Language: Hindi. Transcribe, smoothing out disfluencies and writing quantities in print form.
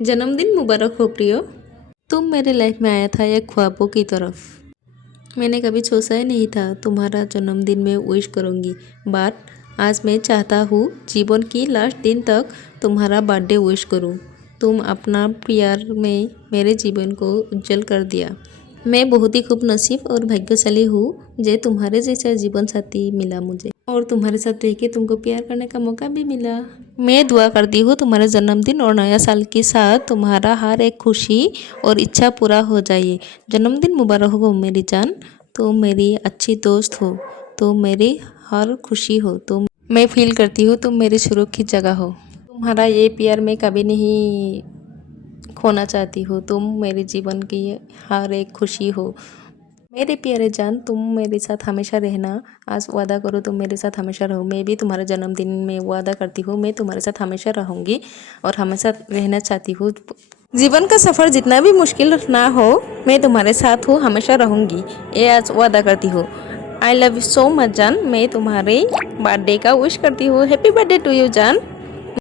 जन्मदिन मुबारक हो प्रियो। तुम मेरे लाइफ में आया था एक ख्वाबों की तरफ। मैंने कभी सोचा ही नहीं था तुम्हारा जन्मदिन में विश करूंगी, बट आज मैं चाहता हूँ जीवन की लास्ट दिन तक तुम्हारा बर्थडे विश करूँ। तुम अपना प्यार में मेरे जीवन को उज्जवल कर दिया। मैं बहुत ही खूब नसीब और भाग्यशाली हूँ जे तुम्हारे जैसा जीवन साथी मिला मुझे, और तुम्हारे साथ रह के तुमको प्यार करने का मौका भी मिला। मैं दुआ करती हूँ तुम्हारे जन्मदिन और नया साल के साथ तुम्हारा हर एक खुशी और इच्छा पूरा हो जाए। जन्मदिन मुबारक हो मेरी जान। तुम मेरी अच्छी दोस्त हो, तुम मेरी हर खुशी हो, तुम मैं फील करती हूँ तुम मेरी सुरक्षित जगह हो। तुम्हारा ये प्यार मैं कभी नहीं खोना चाहती हूँ। तुम मेरे जीवन की हर एक खुशी हो। मेरे प्यारे जान, तुम मेरे साथ हमेशा रहना। आज वादा करो तुम मेरे साथ हमेशा रहो। मैं भी तुम्हारे जन्मदिन में वादा करती हूँ मैं तुम्हारे साथ हमेशा रहूँगी और हमेशा रहना चाहती हूँ। जीवन का सफ़र जितना भी मुश्किल ना हो, मैं तुम्हारे साथ हूँ, हमेशा रहूँगी, ये आज वादा करती हूँ। I love you so much जान। मैं तुम्हारे बर्थडे का विश करती हूँ। हैप्पी बर्थडे टू यू जान।